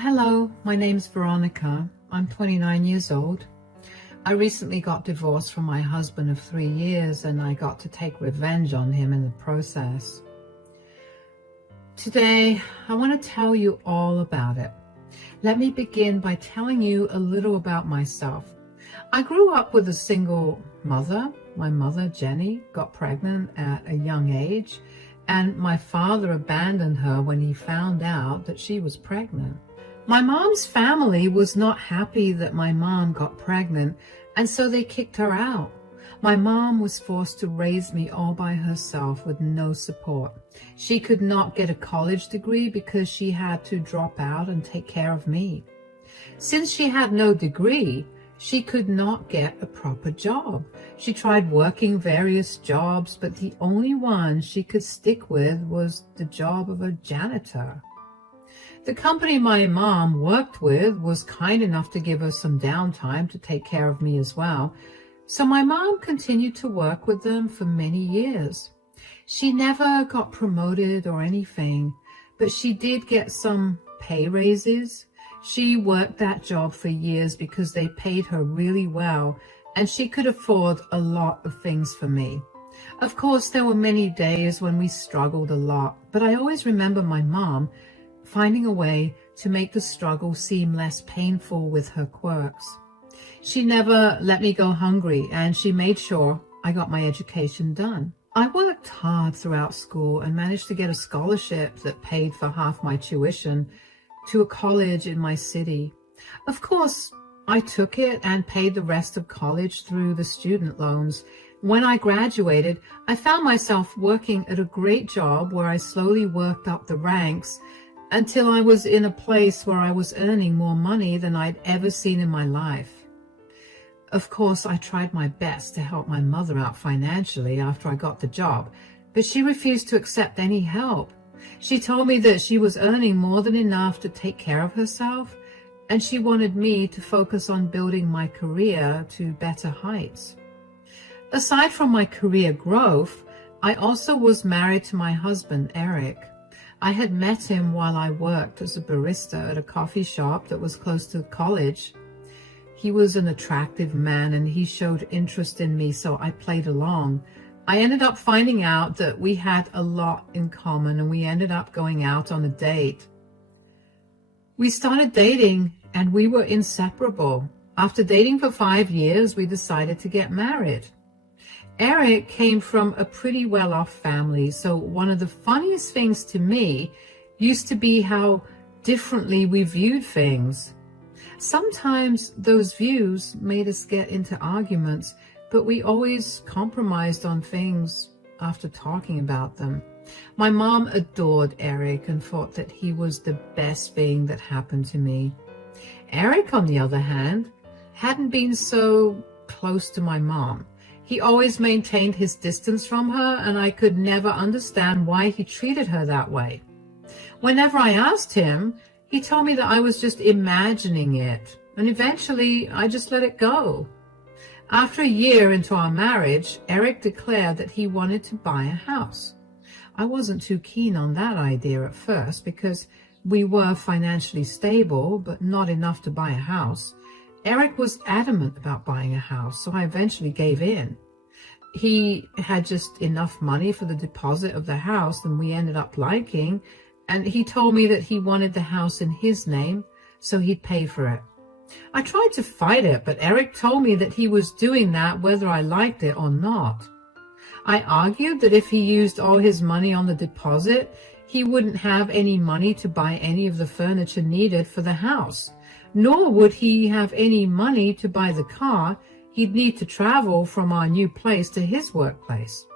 Hello, my name's Veronica. I'm 29 years old. I recently got divorced from my husband of 3 years, and I got to take revenge on him in the process. Today, I want to tell you all about it. Let me begin by telling you a little about myself. I grew up with a single mother. My mother, Jenny, got pregnant at a young age, and my father abandoned her when he found out that she was pregnant. My mom's family was not happy that my mom got pregnant, and so they kicked her out. My mom was forced to raise me all by herself with no support. She could not get a college degree because she had to drop out and take care of me. Since she had no degree, she could not get a proper job. She tried working various jobs, but the only one she could stick with was the job of a janitor. The company my mom worked with was kind enough to give her some downtime to take care of me as well, so my mom continued to work with them for many years. She never got promoted or anything, but she did get some pay raises. She worked that job for years because they paid her really well, and she could afford a lot of things for me. Of course, there were many days when we struggled a lot, but I always remember my mom finding a way to make the struggle seem less painful with her quirks. She never let me go hungry, and she made sure I got my education done. I worked hard throughout school and managed to get a scholarship that paid for half my tuition to a college in my city. Of course, I took it and paid the rest of college through the student loans. When I graduated, I found myself working at a great job where I slowly worked up the ranks until I was in a place where I was earning more money than I'd ever seen in my life. Of course, I tried my best to help my mother out financially after I got the job, but she refused to accept any help. She told me that she was earning more than enough to take care of herself, and she wanted me to focus on building my career to better heights. Aside from my career growth, I also was married to my husband, Eric. I had met him while I worked as a barista at a coffee shop that was close to college. He was an attractive man and he showed interest in me, so I played along. I ended up finding out that we had a lot in common, and we ended up going out on a date. We started dating and we were inseparable. After dating for 5 years, we decided to get married. Eric came from a pretty well-off family, so one of the funniest things to me used to be how differently we viewed things. Sometimes those views made us get into arguments, but we always compromised on things after talking about them. My mom adored Eric and thought that he was the best thing that happened to me. Eric, on the other hand, hadn't been so close to my mom. He always maintained his distance from her, and I could never understand why he treated her that way. Whenever I asked him, he told me that I was just imagining it, and eventually I just let it go. After a year into our marriage, Eric declared that he wanted to buy a house. I wasn't too keen on that idea at first because we were financially stable, but not enough to buy a house. Eric was adamant about buying a house, so I eventually gave in. He had just enough money for the deposit of the house that we ended up liking, and he told me that he wanted the house in his name, so he'd pay for it. I tried to fight it, but Eric told me that he was doing that whether I liked it or not. I argued that if he used all his money on the deposit, he wouldn't have any money to buy any of the furniture needed for the house. Nor would he have any money to buy the car he'd need to travel from our new place to his workplace.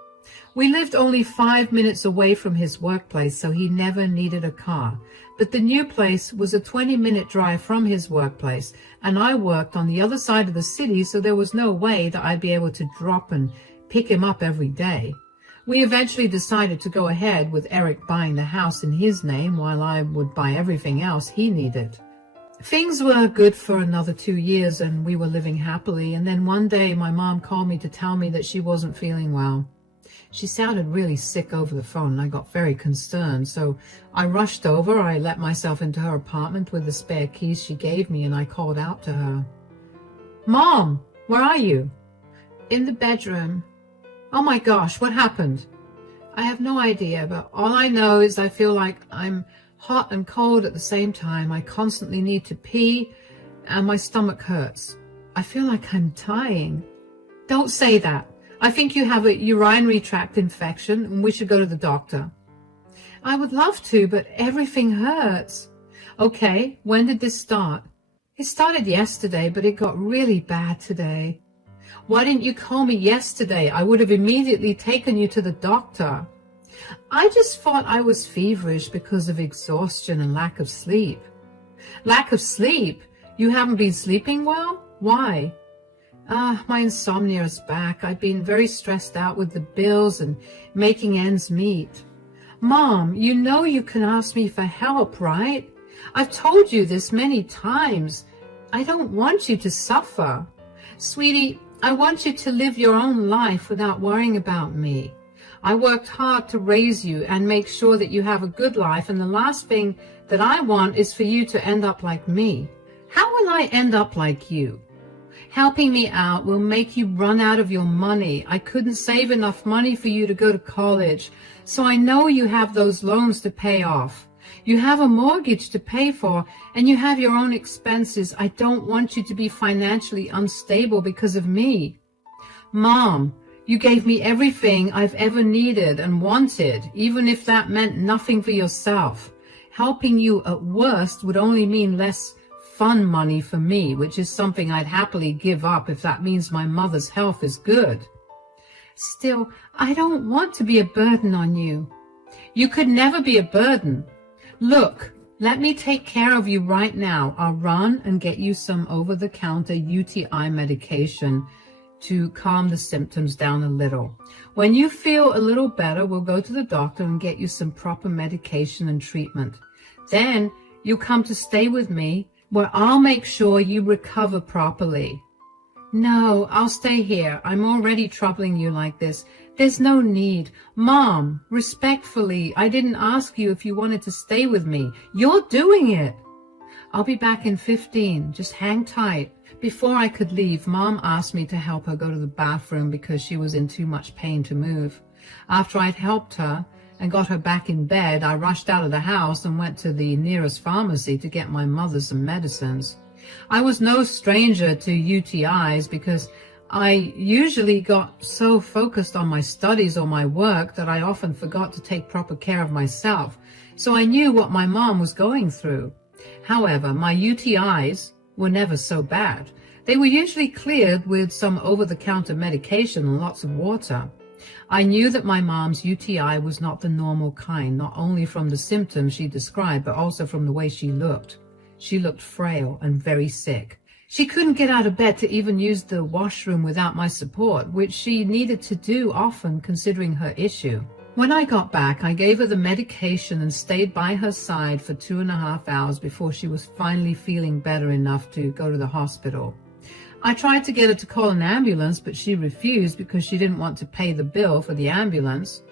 We lived only 5 minutes away from his workplace, so he never needed a car. But the new place was a 20-minute drive from his workplace, and I worked on the other side of the city, so there was no way that I'd be able to drop and pick him up every day. We eventually decided to go ahead with Eric buying the house in his name while I would buy everything else he needed. Things were good for another 2 years and we were living happily, and then one day my mom called me to tell me that she wasn't feeling well. She sounded really sick over the phone, and I got very concerned. So I rushed over. I let myself into her apartment with the spare keys she gave me, and I called out to her. Mom, where are you? In the bedroom. Oh my gosh, what happened? I have no idea, but all I know is I feel like I'm hot and cold at the same time. I constantly need to pee, and my stomach hurts. I feel like I'm dying. Don't say that. I think you have a urinary tract infection and we should go to the doctor. I would love to, but everything hurts. Okay, when did this start? It started yesterday, but it got really bad today. Why didn't you call me yesterday? I would have immediately taken you to the doctor. I just thought I was feverish because of exhaustion and lack of sleep. Lack of sleep? You haven't been sleeping well? Why? My insomnia is back. I've been very stressed out with the bills and making ends meet. Mom, you know you can ask me for help, right? I've told you this many times. I don't want you to suffer. Sweetie, I want you to live your own life without worrying about me. I worked hard to raise you and make sure that you have a good life, and the last thing that I want is for you to end up like me. How will I end up like you? Helping me out will make you run out of your money. I couldn't save enough money for you to go to college, so I know you have those loans to pay off. You have a mortgage to pay for, and you have your own expenses. I don't want you to be financially unstable because of me. Mom, you gave me everything I've ever needed and wanted, even if that meant nothing for yourself. Helping you at worst would only mean less fun money for me, which is something I'd happily give up if that means my mother's health is good. Still, I don't want to be a burden on you. You could never be a burden. Look, let me take care of you right now. I'll run and get you some over-the-counter UTI medication to calm the symptoms down a little. When you feel a little better, we'll go to the doctor and get you some proper medication and treatment. Then you'll come to stay with me, where I'll make sure you recover properly. No, I'll stay here. I'm already troubling you like this. There's no need. Mom, respectfully, I didn't ask you if you wanted to stay with me. You're doing it. I'll be back in 15. Just hang tight. Before I could leave, Mom asked me to help her go to the bathroom because she was in too much pain to move. After I'd helped her and got her back in bed, I rushed out of the house and went to the nearest pharmacy to get my mother some medicines. I was no stranger to UTIs because I usually got so focused on my studies or my work that I often forgot to take proper care of myself, so I knew what my mom was going through. However, my UTIs were never so bad. They were usually cleared with some over-the-counter medication and lots of water. I knew that my mom's UTI was not the normal kind, not only from the symptoms she described, but also from the way she looked. She looked frail and very sick. She couldn't get out of bed to even use the washroom without my support, which she needed to do often considering her issue. When I got back, I gave her the medication and stayed by her side for 2.5 hours before she was finally feeling better enough to go to the hospital. I tried to get her to call an ambulance, but she refused because she didn't want to pay the bill for the ambulance.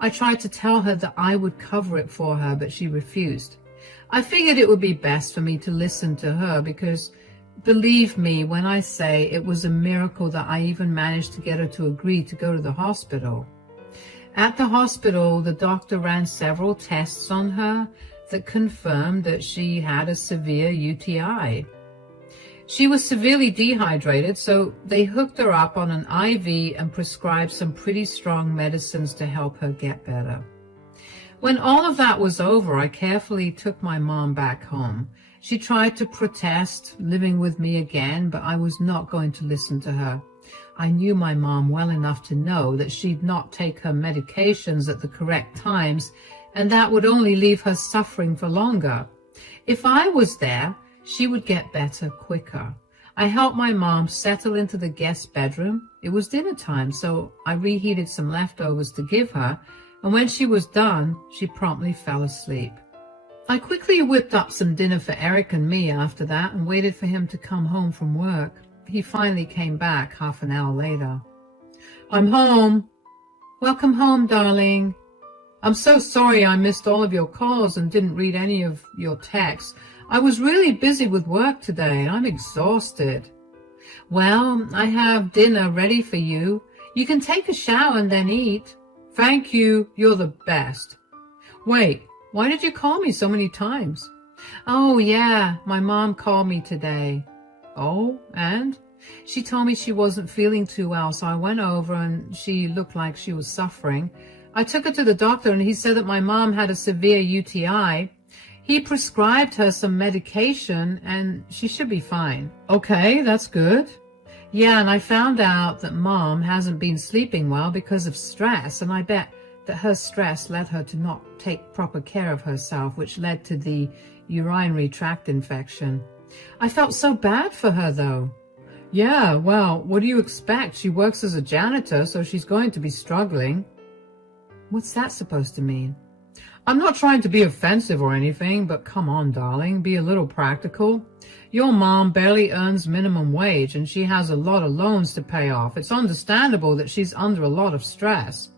I tried to tell her that I would cover it for her, but she refused. I figured it would be best for me to listen to her because, believe me when I say it was a miracle that I even managed to get her to agree to go to the hospital. At the hospital, the doctor ran several tests on her that confirmed that she had a severe UTI. She was severely dehydrated, so they hooked her up on an IV and prescribed some pretty strong medicines to help her get better. When all of that was over, I carefully took my mom back home. She tried to protest living with me again, but I was not going to listen to her. I knew my mom well enough to know that she'd not take her medications at the correct times, and that would only leave her suffering for longer. If I was there, she would get better quicker. I helped my mom settle into the guest bedroom. It was dinner time, so I reheated some leftovers to give her, and when she was done, she promptly fell asleep. I quickly whipped up some dinner for Eric and me after that and waited for him to come home from work. He finally came back half an hour later. "I'm home." Welcome home, darling. I'm so sorry I missed all of your calls and didn't read any of your texts. I was really busy with work today. I'm exhausted. Well, I have dinner ready for you. You can take a shower and then eat. Thank you. You're the best. Wait, why did you call me so many times? Oh, yeah, my mom called me today. Oh, and? She told me she wasn't feeling too well, so I went over and she looked like she was suffering. I took her to the doctor and he said that my mom had a severe UTI. He prescribed her some medication and she should be fine. Okay, that's good. Yeah, and I found out that Mom hasn't been sleeping well because of stress, and I bet that her stress led her to not take proper care of herself, which led to the urinary tract infection. I felt so bad for her, though. Yeah, well, what do you expect? She works as a janitor, so she's going to be struggling. What's that supposed to mean? I'm not trying to be offensive or anything, but come on, darling, be a little practical. Your mom barely earns minimum wage and she has a lot of loans to pay off. It's understandable that she's under a lot of stress.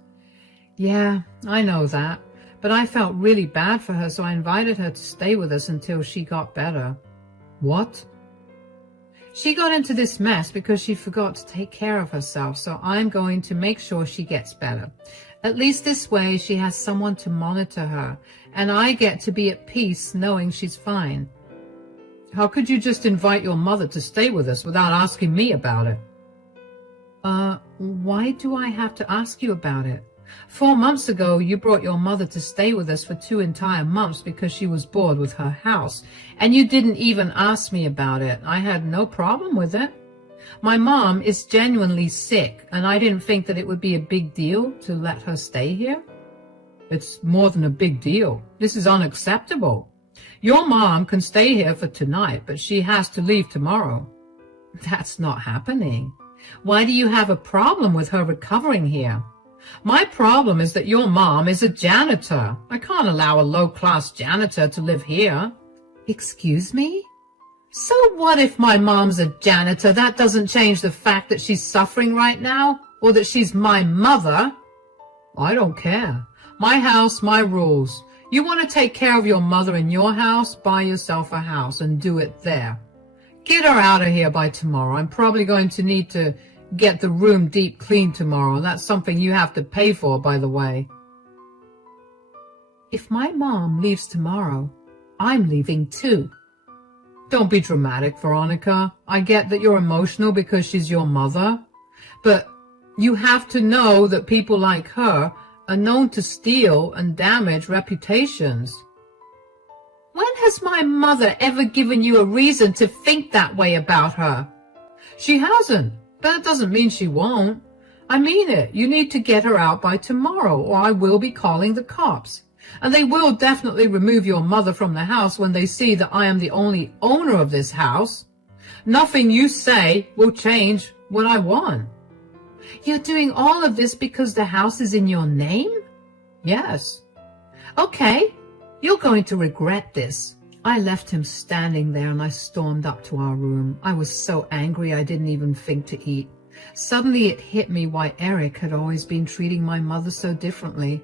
Yeah, I know that, but I felt really bad for her, so I invited her to stay with us until she got better. What? She got into this mess because she forgot to take care of herself, so I'm going to make sure she gets better. At least this way she has someone to monitor her, and I get to be at peace knowing she's fine. How could you just invite your mother to stay with us without asking me about it? Why do I have to ask you about it? 4 months ago, you brought your mother to stay with us for 2 entire months because she was bored with her house, and you didn't even ask me about it. I had no problem with it. My mom is genuinely sick, and I didn't think that it would be a big deal to let her stay here. It's more than a big deal. This is unacceptable. Your mom can stay here for tonight, but she has to leave tomorrow. That's not happening. Why do you have a problem with her recovering here? My problem is that your mom is a janitor. I can't allow a low-class janitor to live here. Excuse me? So what if my mom's a janitor? That doesn't change the fact that she's suffering right now, or that she's my mother. I don't care. My house, my rules. You want to take care of your mother in your house, buy yourself a house and do it there. Get her out of here by tomorrow. I'm probably going to need to get the room deep cleaned tomorrow. That's something you have to pay for, by the way. If my mom leaves tomorrow, I'm leaving too. Don't be dramatic, Veronica. I get that you're emotional because she's your mother, but you have to know that people like her are known to steal and damage reputations. When has my mother ever given you a reason to think that way about her? She hasn't, but that doesn't mean she won't. I mean it. You need to get her out by tomorrow, or I will be calling the cops. And they will definitely remove your mother from the house when they see that I am the only owner of this house. Nothing you say will change what I want. You're doing all of this because the house is in your name? Yes. Okay, you're going to regret this. I left him standing there and I stormed up to our room. I was so angry I didn't even think to eat. Suddenly it hit me why Eric had always been treating my mother so differently.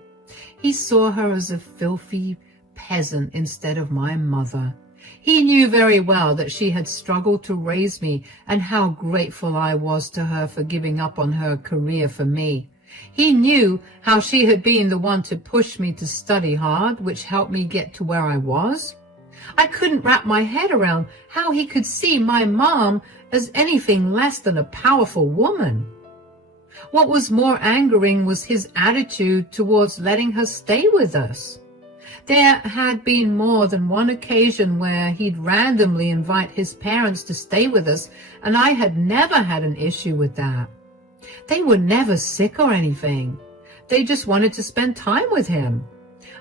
He saw her as a filthy peasant instead of my mother. He knew very well that she had struggled to raise me and how grateful I was to her for giving up on her career for me. He knew how she had been the one to push me to study hard, which helped me get to where I was. I couldn't wrap my head around how he could see my mom as anything less than a powerful woman. What was more angering was his attitude towards letting her stay with us. There had been more than one occasion where he'd randomly invite his parents to stay with us, and I had never had an issue with that. They were never sick or anything. They just wanted to spend time with him.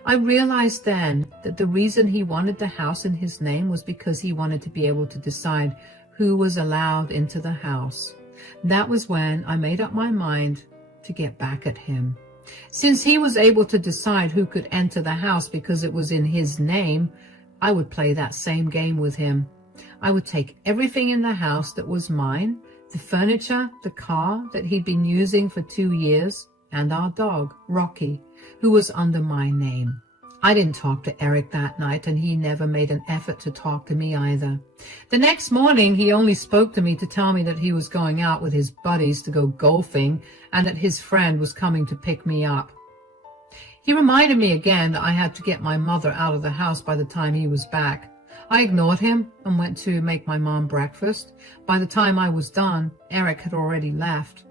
I realized then that the reason he wanted the house in his name was because he wanted to be able to decide who was allowed into the house. That was when I made up my mind to get back at him. Since he was able to decide who could enter the house because it was in his name, I would play that same game with him. I would take everything in the house that was mine, the furniture, the car that he'd been using for 2 years, and our dog, Rocky, who was under my name. I didn't talk to Eric that night, and he never made an effort to talk to me either. The next morning, he only spoke to me to tell me that he was going out with his buddies to go golfing and that his friend was coming to pick me up. He reminded me again that I had to get my mother out of the house by the time he was back. I ignored him and went to make my mom breakfast. By the time I was done, Eric had already left.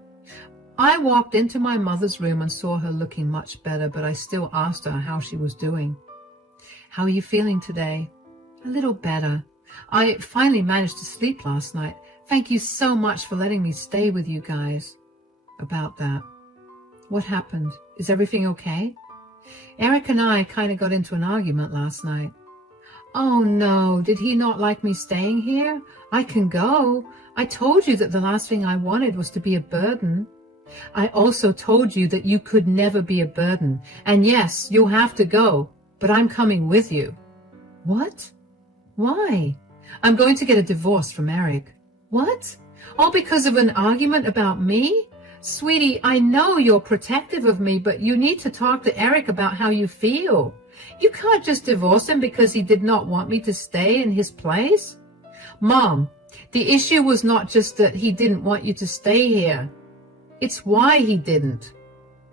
I walked into my mother's room and saw her looking much better, but I still asked her how she was doing. "How are you feeling today?" "A little better. I finally managed to sleep last night. Thank you so much for letting me stay with you guys." "About that. What happened? Is everything okay?" "Eric and I kind of got into an argument last night." "Oh no, did he not like me staying here? I can go. I told you that the last thing I wanted was to be a burden." "I also told you that you could never be a burden. And yes, you'll have to go, but I'm coming with you." "What? Why?" "I'm going to get a divorce from Eric." "What? All because of an argument about me?" "Sweetie, I know you're protective of me, but you need to talk to Eric about how you feel. You can't just divorce him because he did not want me to stay in his place." "Mom, the issue was not just that he didn't want you to stay here. It's why he didn't."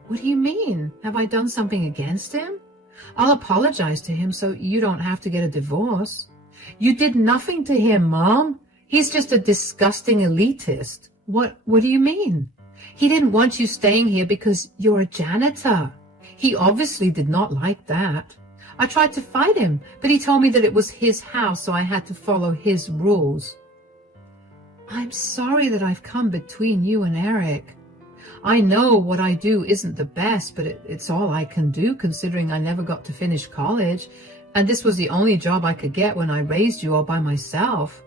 "What do you mean? Have I done something against him?" "I'll apologize to him so you don't have to get a divorce." "You did nothing to him, Mom. He's just a disgusting elitist." What do you mean?" "He didn't want you staying here because you're a janitor. He obviously did not like that. I tried to fight him, but he told me that it was his house, so I had to follow his rules." "I'm sorry that I've come between you and Eric. I know what I do isn't the best, but it's all I can do considering I never got to finish college, and this was the only job I could get when I raised you all by myself.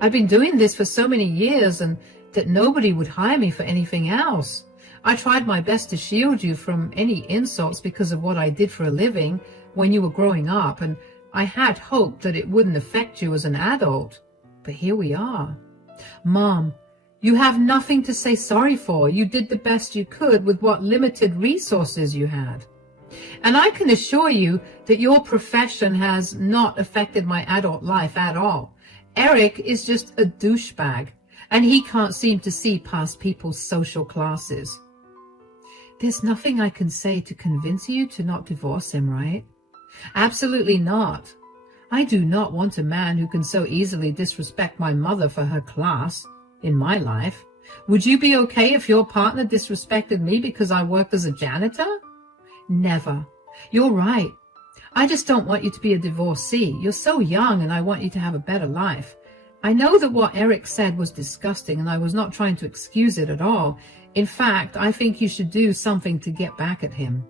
I've been doing this for so many years and that nobody would hire me for anything else. I tried my best to shield you from any insults because of what I did for a living when you were growing up, and I had hoped that it wouldn't affect you as an adult. But here we are." "Mom, you have nothing to say sorry for. You did the best you could with what limited resources you had. And I can assure you that your profession has not affected my adult life at all. Eric is just a douchebag, and he can't seem to see past people's social classes." "There's nothing I can say to convince you to not divorce him, right?" "Absolutely not. I do not want a man who can so easily disrespect my mother for her class in my life. Would you be okay if your partner disrespected me because I worked as a janitor?" "Never. You're right. I just don't want you to be a divorcee. You're so young and I want you to have a better life. I know that what Eric said was disgusting and I was not trying to excuse it at all. In fact, I think you should do something to get back at him."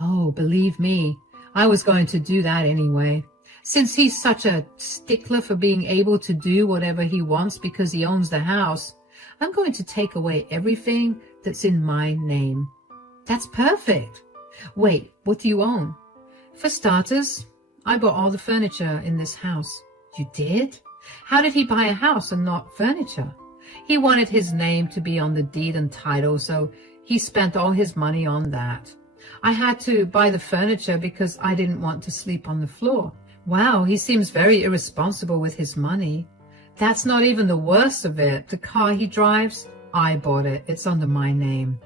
"Oh, believe me, I was going to do that anyway. Since he's such a stickler for being able to do whatever he wants because he owns the house, I'm going to take away everything that's in my name." "That's perfect. Wait, what do you own?" "For starters, I bought all the furniture in this house." "You did? How did he buy a house and not furniture?" "He wanted his name to be on the deed and title, so he spent all his money on that. I had to buy the furniture because I didn't want to sleep on the floor." "Wow, he seems very irresponsible with his money." "That's not even the worst of it. The car he drives, I bought it. It's under my name.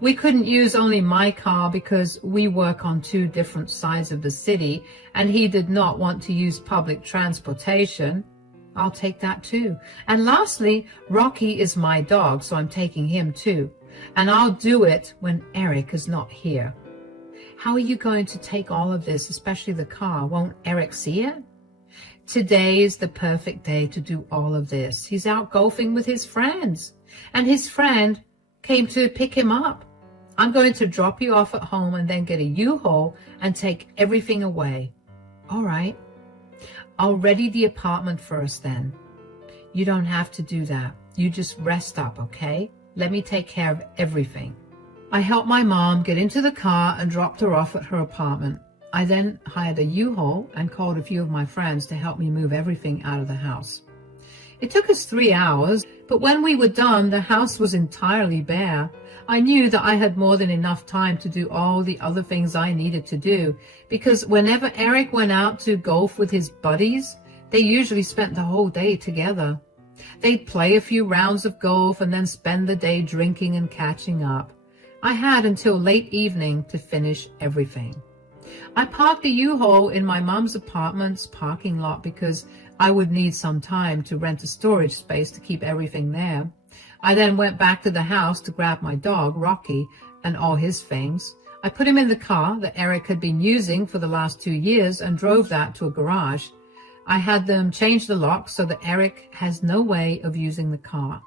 We couldn't use only my car because we work on 2 different sides of the city, and he did not want to use public transportation. I'll take that too. And lastly, Rocky is my dog, so I'm taking him too. And I'll do it when Eric is not here." "How are you going to take all of this, especially the car? Won't Eric see it?" "Today is the perfect day to do all of this. He's out golfing with his friends, and his friend came to pick him up. I'm going to drop you off at home and then get a U-Haul and take everything away." "All right. I'll ready the apartment first then." "You don't have to do that. You just rest up, okay? Let me take care of everything." I helped my mom get into the car and dropped her off at her apartment. I then hired a U-Haul and called a few of my friends to help me move everything out of the house. It took us 3 hours, but when we were done, the house was entirely bare. I knew that I had more than enough time to do all the other things I needed to do, because whenever Eric went out to golf with his buddies, they usually spent the whole day together. They'd play a few rounds of golf and then spend the day drinking and catching up. I had until late evening to finish everything. I parked the U-Haul in my mom's apartment's parking lot because I would need some time to rent a storage space to keep everything there. I then went back to the house to grab my dog, Rocky, and all his things. I put him in the car that Eric had been using for the last 2 years and drove that to a garage. I had them change the lock so that Eric has no way of using the car.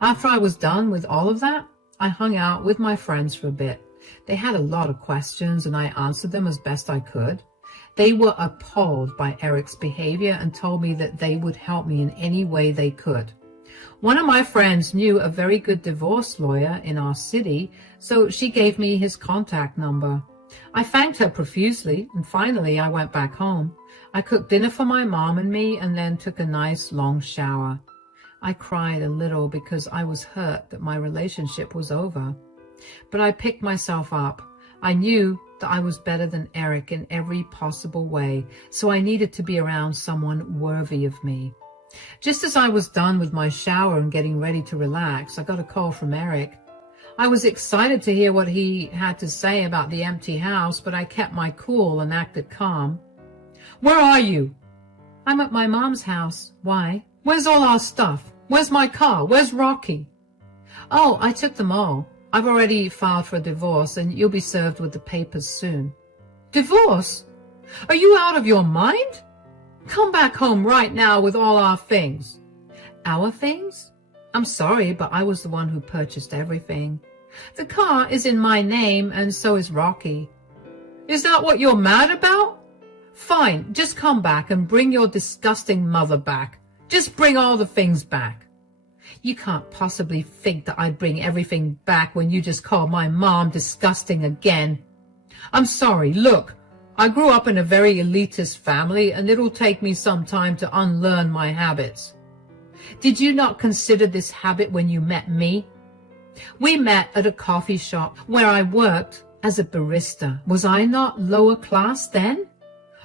After I was done with all of that, I hung out with my friends for a bit. They had a lot of questions and I answered them as best I could. They were appalled by Eric's behavior and told me that they would help me in any way they could. One of my friends knew a very good divorce lawyer in our city, so she gave me his contact number. I thanked her profusely, and finally I went back home. I cooked dinner for my mom and me and then took a nice long shower. I cried a little because I was hurt that my relationship was over. But I picked myself up. I knew that I was better than Eric in every possible way, so I needed to be around someone worthy of me. Just as I was done with my shower and getting ready to relax, I got a call from Eric. I was excited to hear what he had to say about the empty house, but I kept my cool and acted calm. "Where are you?" "I'm at my mom's house." "Why?" "Where's all our stuff? Where's my car? Where's Rocky?" "Oh, I took them all. I've already filed for a divorce and you'll be served with the papers soon." "Divorce? Are you out of your mind? Come back home right now with all our things." "Our things? I'm sorry, but I was the one who purchased everything. The car is in my name and so is Rocky." "Is that what you're mad about? Fine, just come back and bring your disgusting mother back. Just bring all the things back." "You can't possibly think that I'd bring everything back when you just called my mom disgusting again." "I'm sorry, look, I grew up in a very elitist family and it'll take me some time to unlearn my habits." "Did you not consider this habit when you met me?" "We met at a coffee shop where I worked as a barista. Was I not lower class then?"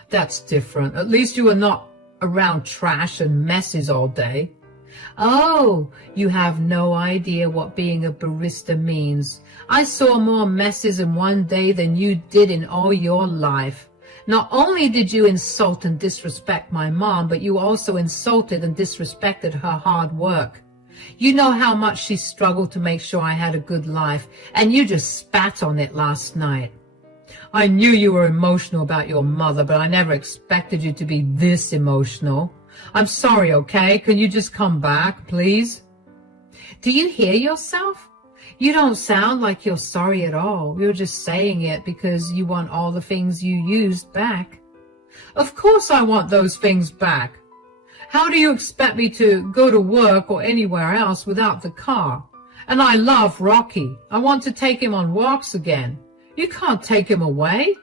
"That's different. At least you were not around trash and messes all day." "Oh, you have no idea what being a barista means. I saw more messes in one day than you did in all your life. Not only did you insult and disrespect my mom, but you also insulted and disrespected her hard work. You know how much she struggled to make sure I had a good life, and you just spat on it last night." "I knew you were emotional about your mother, but I never expected you to be this emotional. I'm sorry, okay? Can you just come back, please?" "Do you hear yourself? You don't sound like you're sorry at all. You're just saying it because you want all the things you used back." "Of course I want those things back. How do you expect me to go to work or anywhere else without the car? And I love Rocky. I want to take him on walks again. You can't take him away."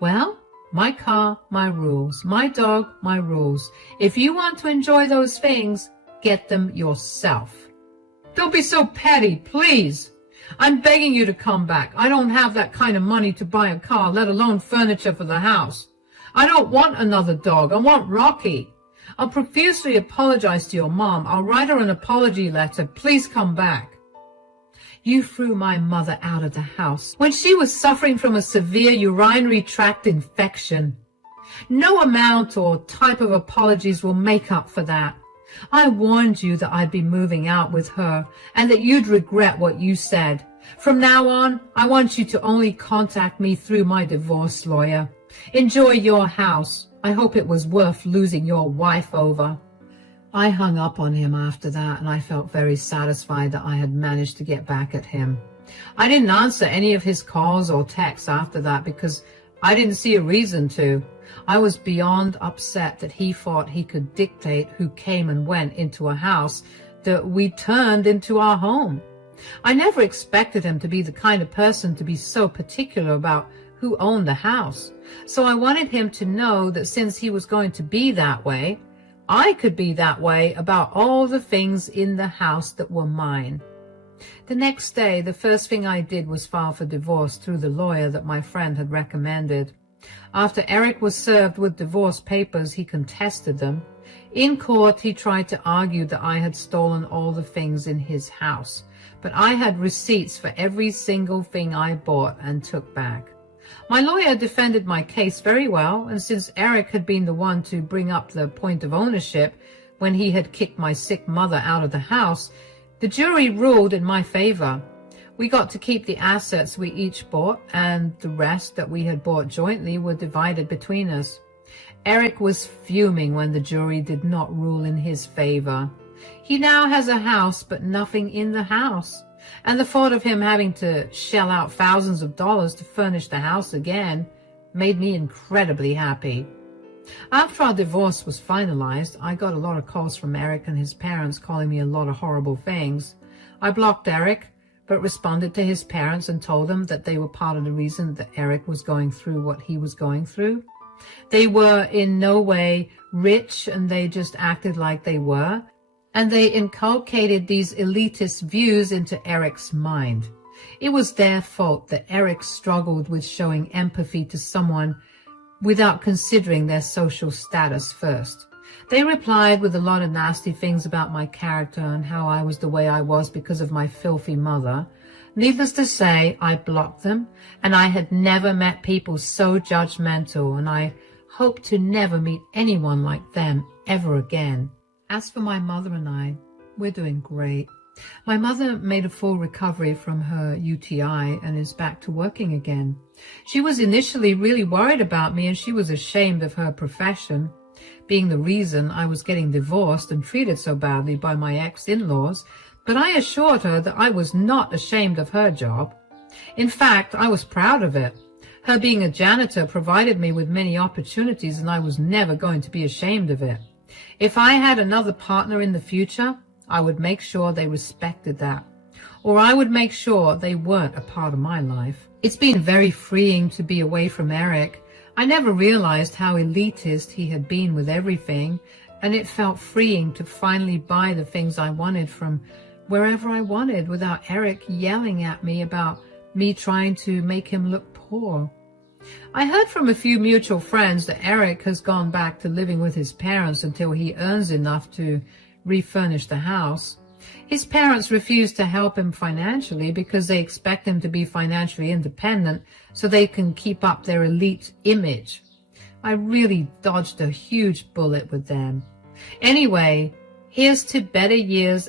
"Well, my car, my rules. My dog, my rules. If you want to enjoy those things, get them yourself." "Don't be so petty, please. I'm begging you to come back. I don't have that kind of money to buy a car, let alone furniture for the house. I don't want another dog. I want Rocky. I'll profusely apologize to your mom. I'll write her an apology letter. Please come back." "You threw my mother out of the house when she was suffering from a severe urinary tract infection. No amount or type of apologies will make up for that. I warned you that I'd be moving out with her and that you'd regret what you said. From now on, I want you to only contact me through my divorce lawyer. Enjoy your house. I hope it was worth losing your wife over." I hung up on him after that, and I felt very satisfied that I had managed to get back at him. I didn't answer any of his calls or texts after that because I didn't see a reason to. I was beyond upset that he thought he could dictate who came and went into a house that we turned into our home. I never expected him to be the kind of person to be so particular about who owned the house. So I wanted him to know that since he was going to be that way, I could be that way about all the things in the house that were mine. The next day, the first thing I did was file for divorce through the lawyer that my friend had recommended. After Eric was served with divorce papers, he contested them. In court, he tried to argue that I had stolen all the things in his house, but I had receipts for every single thing I bought and took back. My lawyer defended my case very well, and since Eric had been the one to bring up the point of ownership when he had kicked my sick mother out of the house, the jury ruled in my favor. We got to keep the assets we each bought, and the rest that we had bought jointly were divided between us. Eric was fuming when the jury did not rule in his favor. He now has a house, but nothing in the house. And the thought of him having to shell out thousands of dollars to furnish the house again made me incredibly happy. After our divorce was finalized, I got a lot of calls from Eric and his parents calling me a lot of horrible things. I blocked Eric, but responded to his parents and told them that they were part of the reason that Eric was going through what he was going through. They were in no way rich, and they just acted like they were, and they inculcated these elitist views into Eric's mind. It was their fault that Eric struggled with showing empathy to someone without considering their social status first. They replied with a lot of nasty things about my character and how I was the way I was because of my filthy mother. Needless to say, I blocked them, and I had never met people so judgmental, and I hope to never meet anyone like them ever again. As for my mother and I, we're doing great. My mother made a full recovery from her UTI and is back to working again. She was initially really worried about me, and she was ashamed of her profession, being the reason I was getting divorced and treated so badly by my ex-in-laws, but I assured her that I was not ashamed of her job. In fact, I was proud of it. Her being a janitor provided me with many opportunities, and I was never going to be ashamed of it. If I had another partner in the future, I would make sure they respected that, or I would make sure they weren't a part of my life. It's been very freeing to be away from Eric. I never realized how elitist he had been with everything, and it felt freeing to finally buy the things I wanted from wherever I wanted without Eric yelling at me about me trying to make him look poor. I heard from a few mutual friends that Eric has gone back to living with his parents until he earns enough to refurnish the house. His parents refuse to help him financially because they expect him to be financially independent so they can keep up their elite image. I really dodged a huge bullet with them. Anyway, here's to better years